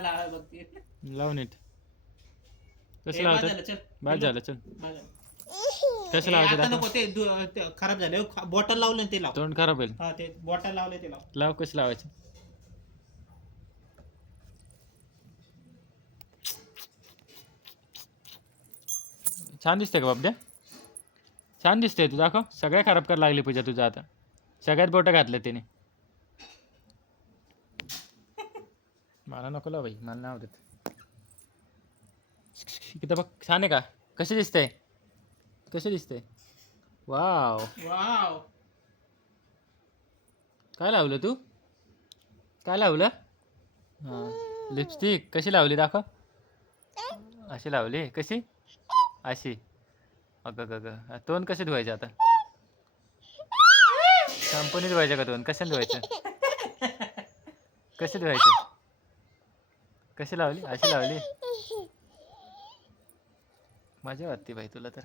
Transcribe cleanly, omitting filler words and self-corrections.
लावा बघते. लाव नीट. कसं ए, बाद लावतात? झालं, चल. बाद झालं, चल. बाद झालं. कसं ए, लावायचं आता दाखव. नको ते खराब झाले. बॉटल लावलं ना ते लाव. तोंड खराब होईल. हा, ते बॉटल लावले ते लाव. लाव, कसं लावायचं? छान दिसतंय का बाबड्या? छान दिसतंय. तू दाखव. सगळ्या खराब करायला लागली पूजा तुझं आता. सगळ्यात बोटं घातलं त्याने. मला नको लाव बाई, मला नाही आवडत. इथं बघ, छान आहे का? कसे दिसतंय? कसे दिसतंय? वाव. वाव. काय लावलं तू? काय लावलं? हां, लिपस्टिक कशी लावली दाखव. अशी लावली कशी? अशी. अगं गं, तोंड कसे धुवायचे आता? शॅम्पूने धुवायचं का तोंड? कशाने धुवायचं? कसे धुवायचे? कशी लावली? अशी लावली. मजा वाटते बाई तुला तर.